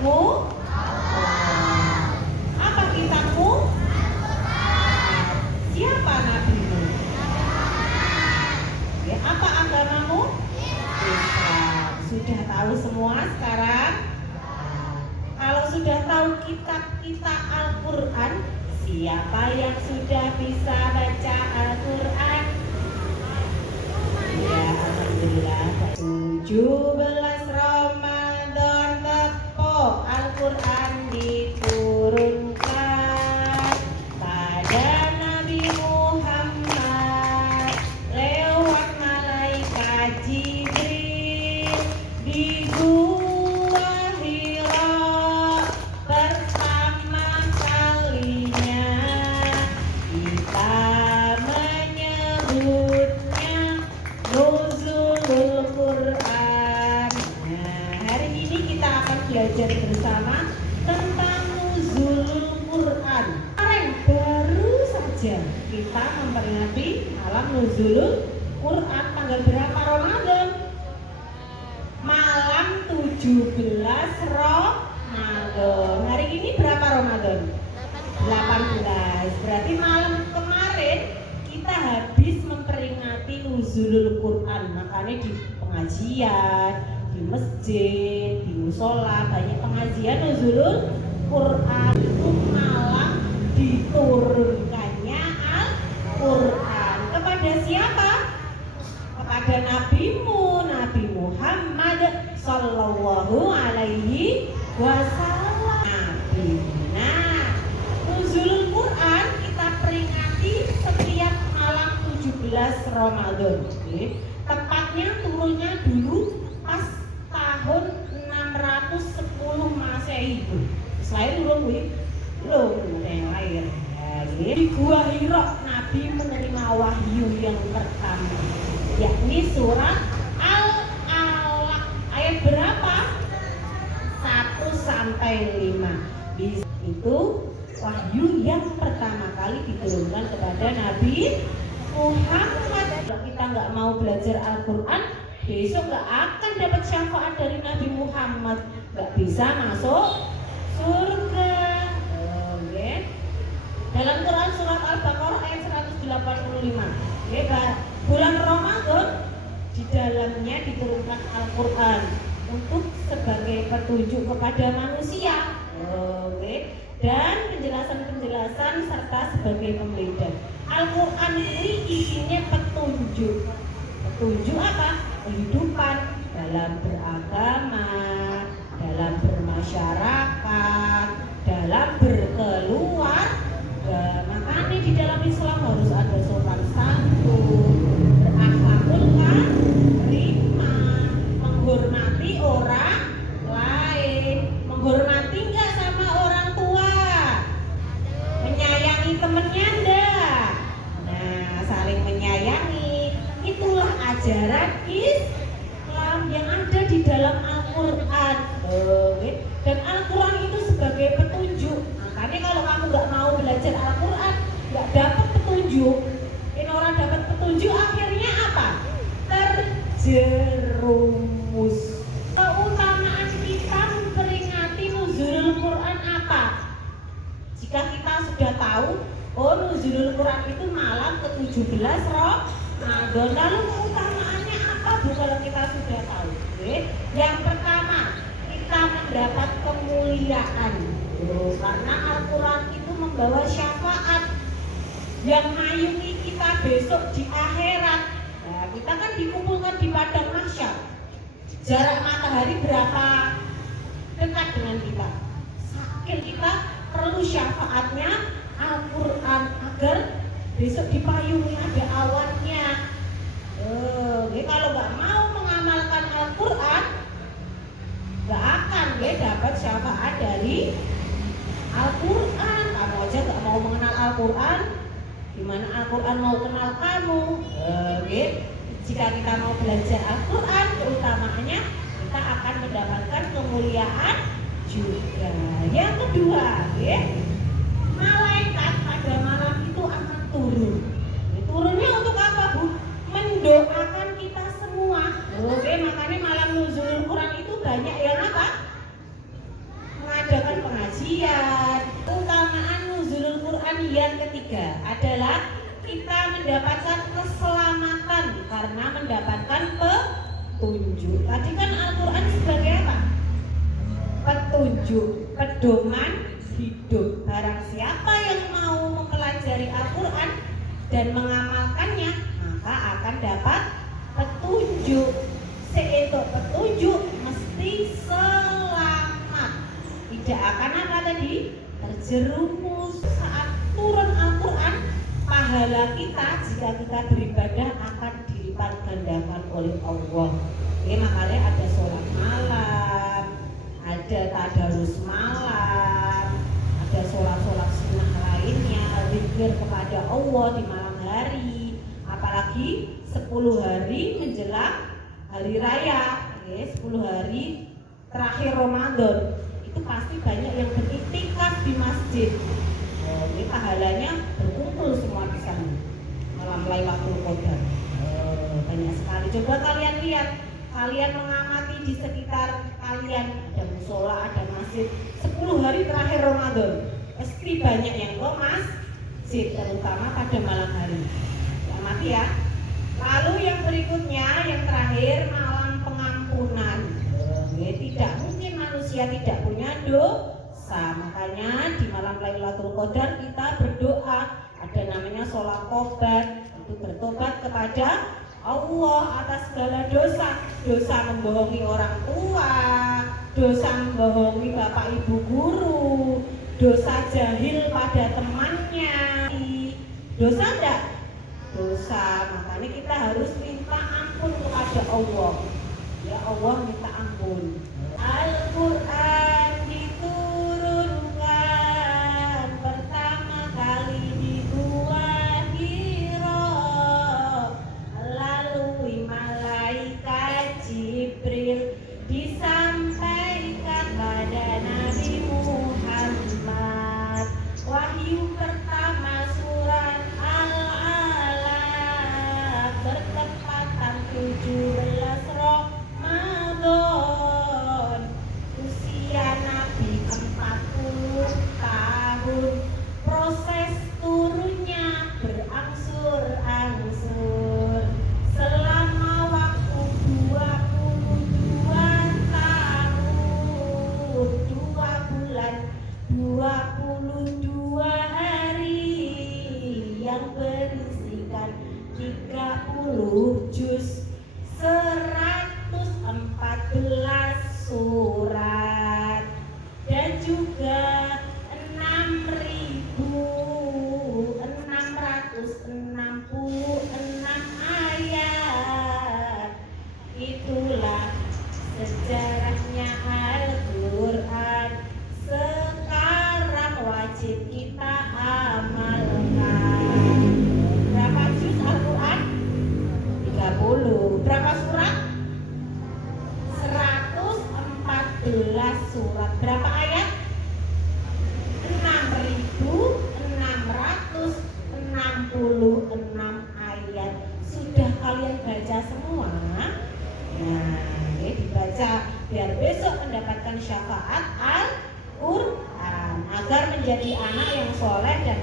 kitabmu? Apa kitabmu? Siapa nabimu? Ya, apa agamamu? Islam. Sudah tahu semua sekarang? Kalau sudah tahu kitab kita Al-Quran, siapa yang sudah bisa baca Al-Quran? Ya, alhamdulillah. 17 Ramadan tepuk Al-Quran diturunkan pada Nabi Muhammad lewat malaikat Jibril di Gua Hira. Pertama kalinya kita menyebutnya Nuzulul Quran. Nah, hari ini kita akan belajar bersama tentang Nuzulul Quran. Kemarin baru saja kita memperingati malam Nuzulul Quran tanggal berapa Ramadan? Malam 17 Ramadan. Hari ini berapa Ramadan? 18. Berarti malam kemarin kita habis memperingati Nuzulul Quran. Makanya di pengajian, di masjid, di musola banyak pengajian Nuzulul Quran. Itu malam diturunkannya Al-Quran. Kepada siapa? Kepada nabimu, Nabi Muhammad Sallallahu Alaihi Wasallam. Nah, Nuzulul Quran kita peringati setiap malam 17 Ramadan. Tepatnya turunnya dulu pas tahun 610 Masehi. Selain belum ada yang lahir. Di Gua Hira Nabi menerima wahyu yang pertama, yakni surat Al-Alaq. Ayat berapa? 1 sampai 5. Itu wahyu yang pertama kali diturunkan kepada Nabi Muhammad. Kalau kita nggak mau belajar Al-Quran, besok nggak akan dapat syafaat dari Nabi Muhammad, nggak bisa masuk surga. Dalam Quran surat Al-Baqarah ayat 185. Bulan Ramadan di dalamnya diturunkan Al-Quran untuk sebagai petunjuk kepada manusia. Dan penjelasan-penjelasan serta sebagai pembeda. Al-Quran ini isinya petunjuk. Petunjuk apa? Kehidupan dalam beragama, dalam bermasyarakat, dalam berkeluarga. Makanya di dalam Islam harus ada sopan santun, berakhlakul karimah, menghormati orang lain, menghormati enggak sama orang tua, menyayangi temennya enggak. Nah, saling menyayangi, itulah ajaran Islam yang ada di dalam Al-Quran. Dan Al-Quran itu sebagai petunjuk. Makanya kalau kamu nggak mau belajar Al-Quran, nggak dapat petunjuk. Ini orang dapat petunjuk akhirnya apa? Terjerumus. Keutamaan kita memperingati Nuzulul Quran apa? Jika kita sudah tahu, oh Nuzulul Quran itu malam ke-17 Ramadan. Lalu keutamaannya apa Bu kalau kita sudah tahu? Yang pertama, kita mendapat kemuliaan. Karena Al-Quran itu membawa syafaat yang mayungi kita besok di akhirat. Nah, kita kan dikumpulkan di padang mahsyar. Jarak matahari berapa dekat dengan kita? Saking kita perlu syafaatnya Al-Quran agar besok dipayungi ada awannya. Kalau nggak mau mengamalkan Al-Quran, nggak akan dapat syafaat dari Al-Quran. Kamu aja gak mau mengenal Al-Quran, gimana Al-Quran mau kenal kamu? Jika kita mau belajar Al-Quran, keutamaannya kita akan mendapatkan kemuliaan juga. Yang kedua, malaikat pada malam itu akan turun. Turunnya untuk apa Bu? Mendoakan kita semua. Makanya malam Nuzulul Quran itu banyak yang apa? pengajian. Keutamaan nuzulul Quran yang ketiga adalah kita mendapatkan keselamatan karena mendapatkan petunjuk. Tadi kan Al-Quran sebagai apa? Petunjuk, pedoman hidup. Barang siapa yang mau mempelajari Al-Quran dan mengamalkannya, maka akan dapat petunjuk. Seetok petunjuk mesti selamat, tidak akan apa tadi? Terjerumus. Saat turun Al-Quran, pahala kita jika kita beribadah akan dilipat gandakan oleh Allah. Oke, makanya ada sholat malam, ada tadarus malam, ada sholat-sholat sunnah lainnya, zikir kepada Allah di malam hari, apalagi 10 hari menjelang hari raya, 10 hari terakhir Ramadan, itu pasti banyak yang beriktikaf di masjid. Ini pahalanya berkumpul semua di sana malam Lailatul Qadar. Banyak sekali. Coba kalian lihat, kalian mengamati di sekitar kalian ada musola, ada masjid. 10 hari terakhir Ramadan pasti banyak yang ke masjid, terutama pada malam hari. Amati ya. Lalu yang berikutnya, yang terakhir, malam pengampunan. Tidak mungkin manusia tidak punya dosa. Makanya di malam Lailatul Qadar kita berdoa, ada namanya sholat tobat, itu bertobat kepada Allah atas segala dosa. Dosa membohongi orang tua, dosa membohongi bapak ibu guru, dosa jahil pada temannya. Dosa enggak? Dosa. Makanya kita harus minta ampun kepada Allah. Ya Allah, minta ampun. Al-Quran diturunkan pertama kali di Gua Hira, lalu malaikat Jibril disampaikan pada Nabi Muhammad. Wahyu pertama surat Al-Alaq bertepatan 17 Ramadan. Usia Nabi 40 tahun. Proses turunnya berangsur-angsur selama waktu 22 tahun, 2 bulan, 22 hari yang berisikan 30 juz, 114 surat, dan juga 6.666 ayat. Itulah sejarahnya Al-Quran. Sekarang wajib kita amalkan. Berapa juz Al-Quran? 30. Berapa surat? 114 surat. Berapa ayat? 6.666 ayat. Sudah kalian baca semua? Nah, ini dibaca biar besok mendapatkan syafaat Al-Quran, agar menjadi anak yang soleh dan